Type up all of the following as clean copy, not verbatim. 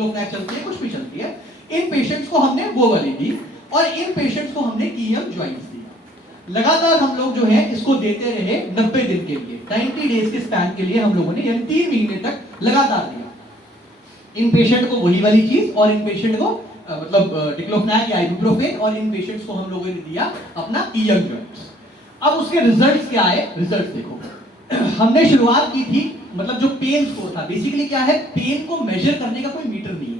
Diclofenac चलती है, कुछ भी चलती है, इन पेशेंट्स को हमने वो वाली दी और इन पेशेंट्स को हमने कीएम ज्वाइंट्स दिया। लगातार हम लोग जो है इसको देते रहे 90 दिन के लिए, 90 डेज के स्पैन के लिए हम लोगों ने, यानी 3 महीने तक लगातार दिया इन पेशेंट को वही वाली चीज, और इन पेशेंट को मतलब डिक्लोफेनाक या इबुप्रोफेन, और इन पेशेंट्स को हम लोगों ने दिया अपना कीएम ज्वाइंट्स। अब उसके रिजल्ट्स क्या आए, रिजल्ट्स देखो। हमने शुरुआत की थी, मतलब जो पेन स्कोर था, बेसिकली क्या है, पेन को मेजर करने का कोई मीटर नहीं है,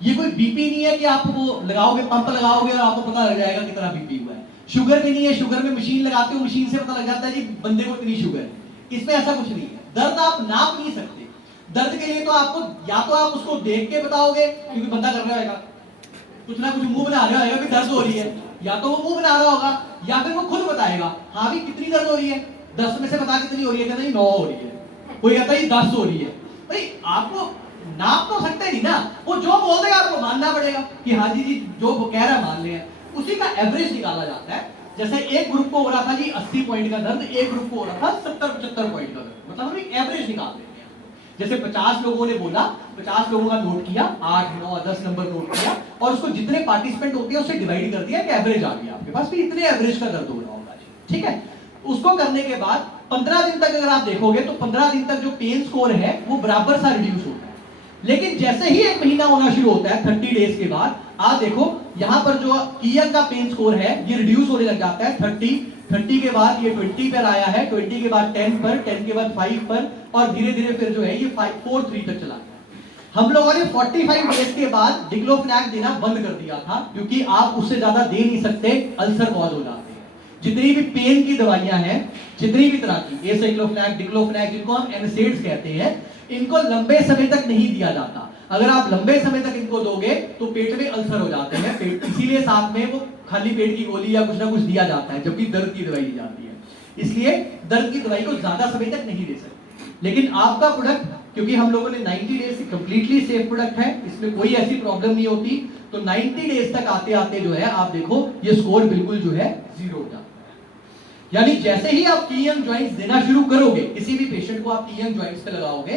ये कोई बीपी नहीं है कि आप वो लगाओगे, पंप लगाओगे और आपको पता लग जाएगा कितना बीपी हुआ है। शुगर भी नहीं है, शुगर में मशीन लगाते हो, मशीन से पता लग जाता है जी बंदे को इतनी शुगर है, इसमें ऐसा कुछ नहीं है। दर्द आप नाप नहीं सकते, दर्द के लिए तो आपको या तो आप उसको देख के बताओगे क्योंकि बंदा कर रहा होगा, कुछ ना कुछ मुंह बना रहा होगा कि दर्द हो रही है, या तो वो मुंह बना रहा होगा या फिर वो खुद बताएगा हाँ भी कितनी दर्द हो रही है, 10 में से बता कितनी हो रही है, कहता है 9 हो रही है, कोई कहता है 10 हो रही है। भाई आपको नाप तो सकते नहीं ना, वो जो बोल देगा आपको मानना पड़ेगा कि हाँ जी जो वो कह रहा है मान लिया, उसी का एवरेज निकाला जाता है। जैसे एक ग्रुप को हो रहा था जी 80 पॉइंट का दर्द, एक ग्रुप को हो रहा था 70-75 पॉइंट का दर्द, मतलब हम एक एवरेज निकाल देते हैं। जैसे 50 लोगों ने बोला, 50 लोगों का नोट किया, 8, 9, 10 नंबर नोट किया और उसको जितने पार्टिसिपेंट होते हैं उससे डिवाइड कर दिया कि एवरेज आ गया आपके पास भी इतने एवरेज का दर्द हो रहा होगा, ठीक है। उसको करने के बाद 15 दिन तक अगर आप देखोगे तो 15 दिन तक जो पेन स्कोर है वो बराबर सा रिड्यूस होता है। लेकिन जैसे ही एक महीना होना शुरू होता है 30 डेज के बाद, आप देखो यहाँ पर जो कीएम का पेन स्कोर है ये रिड्यूस होने लग जाता है 30 के बाद ये 20 पर आया है, 20 के बाद 10 पर, 10 के बाद 5 पर, और धीरे धीरे फिर जो है ये 4-3 तक चला गया। हम लोगों ने 45 डेज के बाद डिक्लोफेनाक देना बंद कर दिया था क्योंकि आप उससे ज्यादा दे नहीं सकते, अल्सर कॉज हो जाते हैं। जितनी भी पेन की दवाइयां हैं, जितनी भी तरह की, एसाइक्लोफेनाक, डिक्लोफेनाक, जिनको हम एनसेड्स कहते हैं, इनको लंबे समय तक नहीं दिया जाता। अगर आप लंबे समय तक इनको दोगे तो पेट में अल्सर हो जाते हैं, इसीलिए साथ में वो खाली पेट की गोली या कुछ ना कुछ दिया जाता है, जबकि दर्द की दवाई दी जाती है। इसलिए दर्द की दवाई को ज्यादा समय तक नहीं दे सकते। लेकिन आपका प्रोडक्ट, क्योंकि हम लोगों ने 90 डेज कंप्लीटली सेफ प्रोडक्ट है, इसमें कोई ऐसी प्रॉब्लम नहीं होती, तो 90 डेज तक आते आते जो है आप देखो ये स्कोर बिल्कुल जो है 0 हो जाता है। यानी जैसे ही आप कीएम ज्वाइंट्स देना शुरू करोगे, किसी भी पेशेंट को आप कीएम ज्वाइंट्स पे लगाओगे,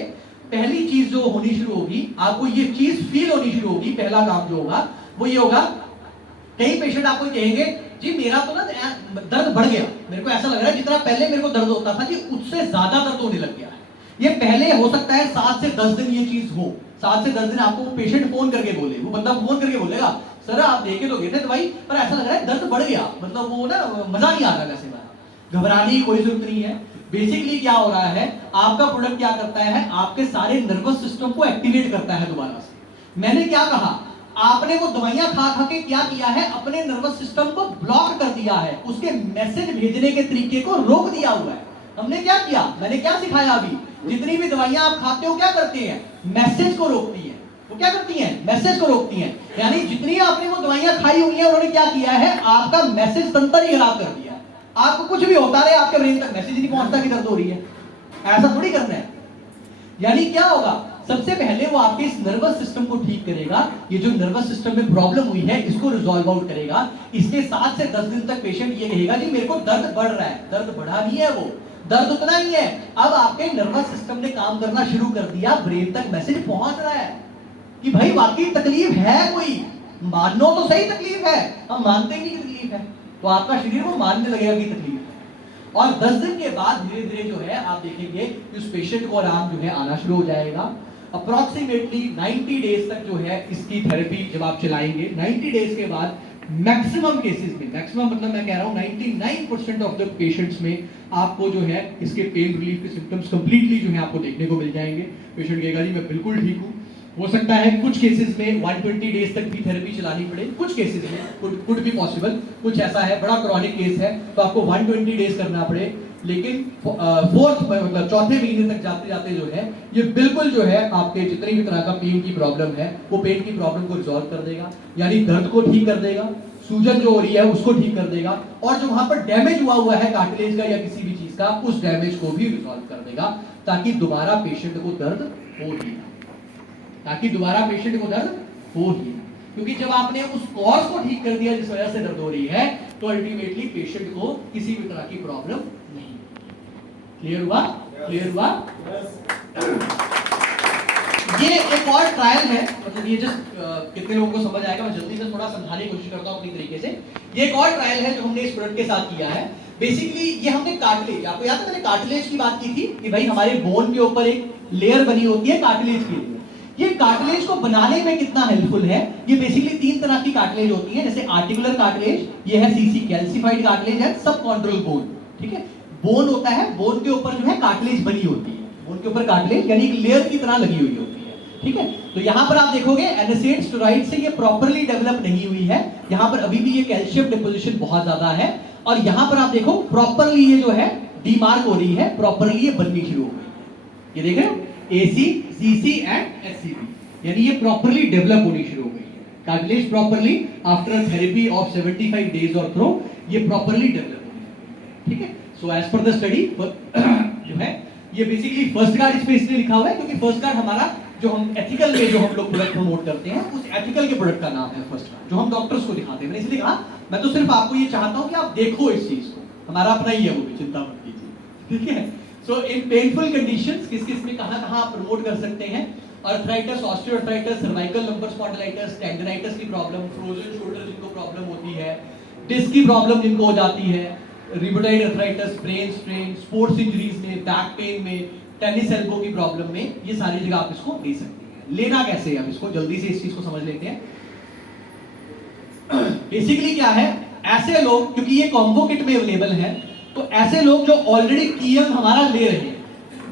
पहली चीज जो होनी शुरू होगी, आपको ये चीज फील होनी शुरू होगी, पहला काम जो होगा वो ये होगा, कई पेशेंट आपको कहेंगे जी मेरा तो ना दर्द बढ़ गया, मेरे को ऐसा लग रहा है जितना पहले मेरे को दर्द होता था जी उससे ज्यादा दर्द होने लग गया है। ये पहले हो सकता है 7 से 10 दिन ये चीज हो, 7 से 10 दिन आपको पेशेंट फोन करके बोले, वो बंदा फोन करके बोलेगा सर आप देखे तो गए थे दवाई पर ऐसा लग रहा है दर्द बढ़ गया, मतलब वो ना मजा नहीं आ रहा, वैसे घबराने की कोई जरूरत नहीं है। बेसिकली क्या हो रहा है, आपका प्रोडक्ट क्या करता है, आपके सारे नर्वस सिस्टम को एक्टिवेट करता है दोबारा से। मैंने क्या कहा, आपने वो दवाइयां खा खा के क्या किया है, अपने नर्वस सिस्टम को ब्लॉक कर दिया है, उसके मैसेज भेजने के तरीके को रोक दिया हुआ है। हमने क्या किया, मैंने क्या सिखाया अभी, जितनी भी दवाइयां आप खाते हो क्या करती हैं, मैसेज को रोकती है। वो क्या करती हैं, मैसेज को रोकती हैं। यानी जितनी आपने वो दवाइयां खाई हुई है, उन्होंने क्या किया है, आपका मैसेज तंत्र ही खराब कर दिया। आपको कुछ भी होता रहे, आपके ब्रेन तक मैसेज नहीं पहुंचता कि दर्द हो रही है, ऐसा थोड़ी करना है। यानी क्या होगा, सबसे पहले वो आपके इस नर्वस सिस्टम को ठीक करेगा, ये जो नर्वस सिस्टम में प्रॉब्लम हुई है इसको रिजॉल्व आउट करेगा। इसके 7 से 10 दिन तक पेशेंट ये कहेगा जी मेरे को दर्द बढ़ रहा है, दर्द बढ़ा नहीं है, वो दर्द उतना ही है। अब आपके नर्वस सिस्टम ने काम करना शुरू कर दिया, ब्रेन तक मैसेज पहुंच रहा है कि भाई वाकई तकलीफ है, कोई मानो तो सही तकलीफ है, हम मानते ही नहीं कि तकलीफ है, तो आपका शरीर वो मानने लगेगा कि तकलीफ है। और 10 दिन के बाद धीरे धीरे जो है आप देखेंगे कि उस पेशेंट को आराम जो है आना शुरू हो जाएगा। अप्रॉक्सीमेटली 90 डेज तक जो है इसकी थेरेपी जब आप चलाएंगे, 90 डेज के बाद मैक्सिमम केसेस में, मैक्सिमम मतलब मैं कह रहा हूं 99% ऑफ द पेशेंट्स में आपको जो है इसके पेन रिलीफ के सिम्टम्स कंप्लीटली जो है आपको देखने को मिल जाएंगे। पेशेंट कहेगा जी मैं बिल्कुल ठीक हूँ। हो सकता है कुछ केसेस में 120 डेज तक भी थेरेपी चलानी पड़े, कुछ केसेस में कुड बी पॉसिबल, कुछ ऐसा है बड़ा क्रॉनिक केस है तो आपको 120 डेज करना पड़े। लेकिन फोर्थ मतलब चौथे महीने तक जाते जाते जो है ये बिल्कुल जो है आपके जितनी भी तरह का पेन की प्रॉब्लम है वो पेन की प्रॉब्लम को रिजॉल्व कर देगा, यानी दर्द को ठीक कर देगा, सूजन जो हो रही है उसको ठीक कर देगा, और जो वहां पर डैमेज हुआ है कार्टिलेज का या किसी भी चीज का उस डैमेज को भी रिजॉल्व कर देगा, ताकि दोबारा पेशेंट को दर्द हो ही ना, ताकि दोबारा पेशेंट को दर्द हो ही ना। क्योंकि जब आपने उस कॉज को ठीक कर दिया जिस वजह से दर्द हो रही है तो अल्टीमेटली पेशेंट को किसी भी तरह की प्रॉब्लम नहीं। क्लियर हुआ? क्लियर हुआ? ये एक और ट्रायल है, मतलब ये जस्ट कितने लोगों को समझ आएगा, मैं जल्दी से थोड़ा समझाने की कोशिश करता हूँ अपनी तरीके से। ये एक और ट्रायल है जो हमने इस प्रोडक्ट के साथ किया है। बेसिकली ये हमने कार्टिलेज, आपको याद है मैंने कार्टिलेज की बात की थी कि भाई हमारे बोन के ऊपर एक लेयर बनी होती है कार्टिलेज के लिए। ये कार्टिलेज को बनाने में कितना हेल्पफुल है, ये बेसिकली 3 तरह की कार्टिलेज होती है, जैसे आर्टिकुलर कार्टिलेज, ये है सीसी कैल्सिफाइड कार्टिलेज है, सब कॉन्ड्रोल बोन। ठीक है, बोन होता है, बोन के ऊपर जो है कार्टिलेज बनी होती है, बोन के ऊपर कार्टिलेज यानी एक लेयर की तरह लगी हुई होती है। ठीक है, तो यहां पर आप देखोगे एनासेड स्टेरॉइड से ये प्रॉपर्ली डेवलप नहीं हुई है, यहां पर अभी भी ये कैल्शियम डिपोजिशन बहुत ज्यादा है, और यहां पर आप देखो प्रॉपर्ली ये जो है डीमार्क हो रही है, प्रॉपर्ली ये बननी शुरू हो गई है। ये देख रहे हो, AC, CC एंड SCB, यानी ये प्रॉपर्ली डेवलप होनी शुरू हो गई है। Cartilage properly after therapy of 75 days और थ्रो ये प्रॉपर्ली डेवलप होनी शुरू हो गई है। ठीक है, so as per the study जो है ये बेसिकली फर्स्ट गार्ड इस पे इसलिए लिखा हुआ है क्योंकि फर्स्ट गार्ड हमारा जो हम एथिकल में जो हम लोग प्रोडक्ट प्रमोट करते हैं उस एथिकल के प्रोडक्ट का नाम है फर्स्ट गार्ड, जो हम डॉक्टर्स को दिखाते हैं। मैंने इसलिए कहा, मैं तो सिर्फ आपको ये चाहता हूं कि आप देखो इस चीज को, हमारा अपना ही है वो भी, चिंता मत कीजिए। ठीक है, सो इन पेनफुल कंडीशंस किस किस में कहां आप प्रमोट कर सकते हैं, arthritis, osteoarthritis, cervical lumbar spondylitis, tendinitis की प्रॉब्लम, फ्रोजन शोल्डर जिनको प्रॉब्लम होती है, डिस्क की प्रॉब्लम जिनको हो जाती है, rheumatoid arthritis, brain strain, sports injuries में, बैक पेन में, टेनिस एल्बो की प्रॉब्लम में, ये सारी जगह आप इसको ले सकते हैं। लेना कैसे है, अब इसको जल्दी से इस चीज को समझ लेते हैं। बेसिकली क्या है, ऐसे लोग, क्योंकि ये कॉम्बो किट में अवेलेबल है, तो ऐसे लोग जो ऑलरेडी कीयंग हमारा ले रहे हैं,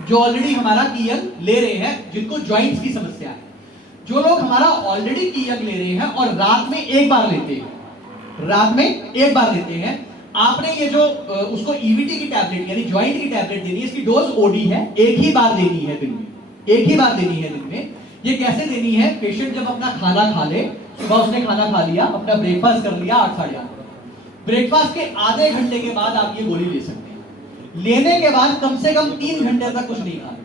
जो ऑलरेडी हमारा कीयंग ले रहे हैं, जिनको जॉइंट्स की समस्या है, जो लोग हमारा ऑलरेडी कीयंग ले रहे हैं और रात में एक बार लेते हैं, रात में एक बार लेते हैं, आपने ये जो उसको ईवीटी की टैबलेट यानी जॉइंट की टैबलेट देनी है, इसकी डोज ओडी है, एक ही बार देनी है दिन में, एक ही बार देनी है दिन में। ये कैसे देनी है, पेशेंट जब अपना खाना खा ले, सुबह उसने खाना खा लिया, अपना ब्रेकफास्ट कर लिया 8 साढ़े 8, ब्रेकफास्ट के आधे घंटे के बाद आप ये गोली ले सकते हैं। लेने के बाद कम से कम 3 घंटे तक कुछ नहीं खाना,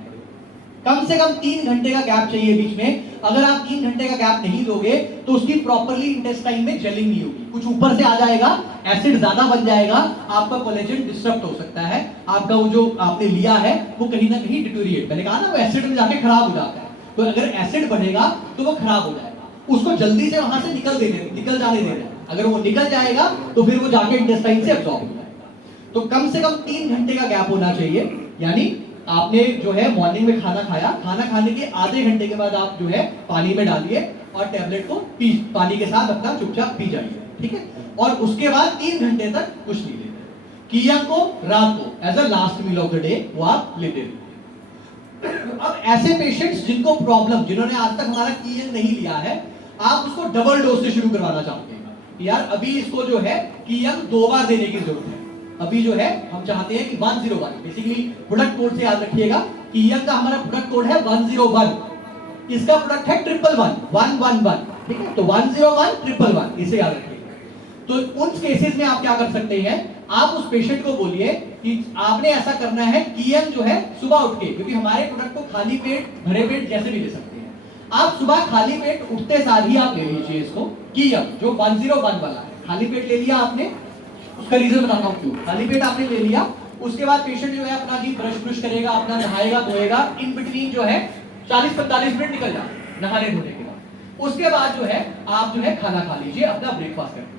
कम से कम 3 घंटे का गैप चाहिए बीच में। अगर आप 3 घंटे का गैप नहीं दोगे तो उसकी प्रॉपर्ली इंटेस्टाइन में जेलिंग नहीं होगी, कुछ ऊपर से आ जाएगा, एसिड ज्यादा बन जाएगा, आपका कोलेजन डिस्टर्ब हो सकता है, आपका वो जो आपने लिया है वो कहीं ना कहीं डिटोरिएट, मैंने कहा ना वो एसिड में जाके खराब हो जाता है, तो अगर एसिड बढ़ेगा तो वो खराब हो जाएगा, उसको जल्दी से वहां से निकल जाने देना। अगर वो निकल जाएगा तो फिर वो जाके इंटेस्टाइन से अब्सॉर्ब हो जाएगा। तो कम से कम 3 घंटे का गैप होना चाहिए, यानी आपने जो है मॉर्निंग में खाना खाया, खाना खाने के आधे घंटे के बाद आप जो है पानी में डालिए और टैबलेट को पानी के साथ अपना चुपचाप पी जाइए। ठीक है, और उसके बाद 3 घंटे तक कुछ नहीं लेते। किया को रात को as a last meal of the day वो आप लेते रहिए। अब ऐसे पेशेंट्स जिनको प्रॉब्लम, जिन्होंने आज तक हमारा कियन नहीं लिया है, आप उसको डबल डोज से शुरू करवाना चाहते हैं, यार अभी इसको जो है कियन 2 बार देने की जरूरत है। अभी जो है हम चाहते हैं कि 101, बेसिकली प्रोडक्ट कोड से याद रखिएगा, कियन का हमारा प्रोडक्ट कोड है 101, इसका प्रोडक्ट है 111, ठीक है, तो 101 111 इसे याद रखिएगा। तो उन केसेस में आप क्या कर सकते हैं, आप उस पेशेंट को बोलिए कि आपने ऐसा करना है, कियन जो है सुबह उठ के, क्योंकि हमारे प्रोडक्ट को खाली पेट भरे पेट जैसे भी ले सकते हैं, आप सुबह खाली पेट उठते सार ही आप ले लीजिए इसको, कियन जो 101 वाला है, खाली पेट ले लिया आपने, उसका रीजन बताता हूं क्यों। खाली पेट आपने ले लिया, उसके बाद पेशेंट जो है अपना जी ब्रश करेगा, अपना नहाएगा धोएगा, इन बिटवीन जो है 40-45 मिनट निकल जाए नहाने धोने के बाद, उसके बाद जो है आप जो है खाना खा लीजिए, अपना ब्रेकफास्ट कर लीजिए।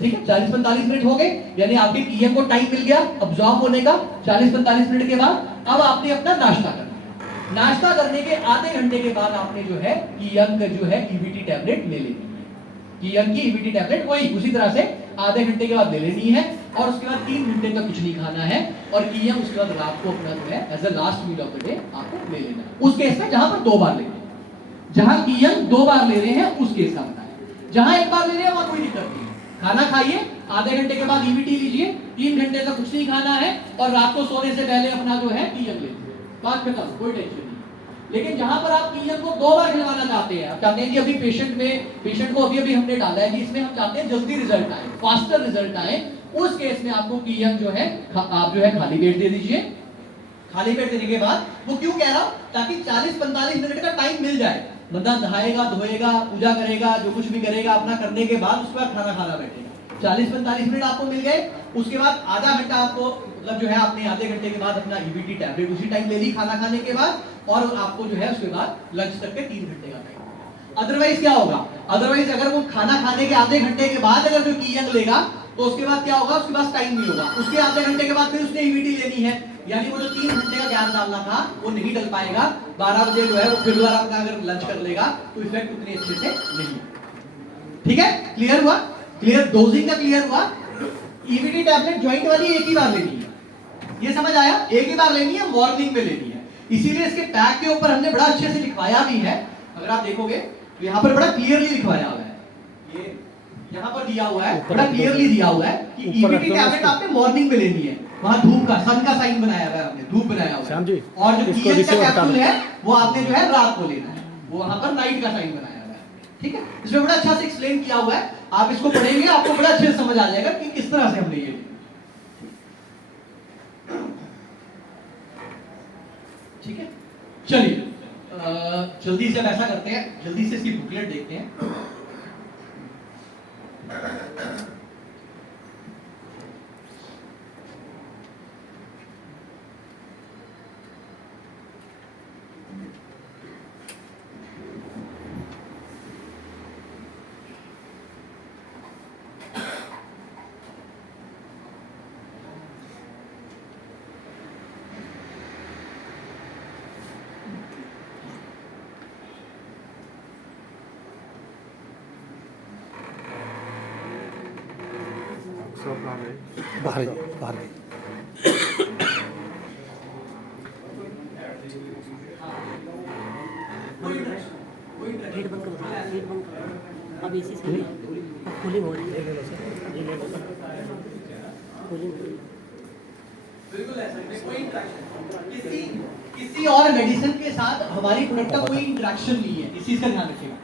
ठीक है, 40-45 मिनट हो गए, यानी आपके कियन को टाइम मिल गया अब्सॉर्ब होने का। 40-45 मिनट के बाद अब आपने अपना नाश्ता करना है, नाश्ता करने के आधे घंटे के बाद आपने जो है कियन का जो है ईवीटी टैबलेट ले लेनी है। कियन की ईवीटी टैबलेट वही उसी तरह से आधे घंटे के बाद ले लेनी है, और उसके बाद 3 घंटे तक कुछ नहीं खाना है, और कियन उसके बाद रात को अपना जो है as a last meal of the day आपको ले लेना है। उस केस में जहां पर 2 बार ले रहे हैं, जहां कियन 2 बार ले रहे हैं उस केस का बताएं। जहां एक बार ले रहे हैं वहां कोई दिक्कत नहीं है, खाना खाइए, आधे घंटे के बाद ईवीटी लीजिए, 3 घंटे तक कुछ नहीं खाना है, और रात को सोने से पहले अपना जो है कियन ले लीजिए, बात खत्म, कोई टेंशन नहीं। लेकिन जहां पर आप कियन को 2 बार खिलवाना चाहते हैं, आप चाहते हैं कि अभी पेशेंट को अभी हमने डाला है कि इसमें हम चाहते हैं जल्दी रिजल्ट आए, फास्टर रिजल्ट आए, उस केस में आपको कियन जो है आप जो है खाली पेट दे दीजिए। खाली पेट देने के बाद, वो क्यों कह रहा हूं, ताकि 40-45 मिनट का टाइम मिल जाए, बंदा नहाएगा धोएगा पूजा करेगा जो कुछ भी करेगा अपना करने के बाद उसके बाद खाना खाना बैठेगा, 40-45 मिनट आपको मिल गए। उसके बाद आधा घंटा आपको मतलब जो है आपने आधे घंटे के बाद अपना ईबीटी टैबलेट उसी टाइम ले ली खाना खाने के बाद, और आपको जो है उसके बाद लंच तक के 3 घंटे का टाइम। अदरवाइज क्या होगा, अदरवाइज अगर वो खाना खाने के आधे घंटे के बाद अगर जो कीयंग लेगा तो उसके बाद क्या होगा, उसके पास टाइम नहीं होगा, उसके आधे घंटे के बाद फिर उसने ईबीटी लेनी है, यानी वो जो 3 घंटे का गैप डालना था वो नहीं डल पाएगा। 12 बजे जो है वो फिर दोबारा अपना अगर लंच कर लेगा तो इफेक्ट उतने अच्छे से नहीं। ठीक है, क्लियर हुआ? क्लियर, डोजिंग का क्लियर हुआ। ईबीटी टैबलेट ज्वाइंट वाली एक ही बार लेनी है, ये समझ आया? एक ही बार लेनी है, मॉर्निंग में लेनी है। इसीलिए इसके पैक के ऊपर हमने बड़ा अच्छे से लिखवाया भी है, अगर आप देखोगे तो यहाँ पर बड़ा क्लियरली लिखवाया हुआ है, ये यहाँ पर दिया हुआ है, बड़ा क्लियरली दिया हुआ है कि ईबीटी टैबलेट आपने मॉर्निंग में लेनी है। वहां धूप का, सन का साइन बनाया हुआ है हमने, धूप बनाया हुआ है। और जो कीयंग का कैप्सूल है वो आपने जो है रात को लेना है, वो वहां पर नाइट का साइन बनाया हुआ है। ठीक है, इसमें बड़ा अच्छा से एक्सप्लेन किया हुआ है, आप इसको पढ़ेंगे आपको बड़ा अच्छे से समझ आ जाएगा कि किस तरह से हमने ये। ठीक है, चलिए जल्दी से अब ऐसा करते हैं, जल्दी से इसकी बुकलेट देखते हैं। बाहर बाहर गेट बंद करो, गेट बंद करो। अब इसी से अब कूलिंग हो रही है, कूलिंग। बिल्कुल ऐसा, कोई इंटरेक्शन किसी और मेडिसिन के साथ हमारी प्रोडक्ट का कोई इंटरेक्शन नहीं है, इस चीज का ध्यान रखिएगा।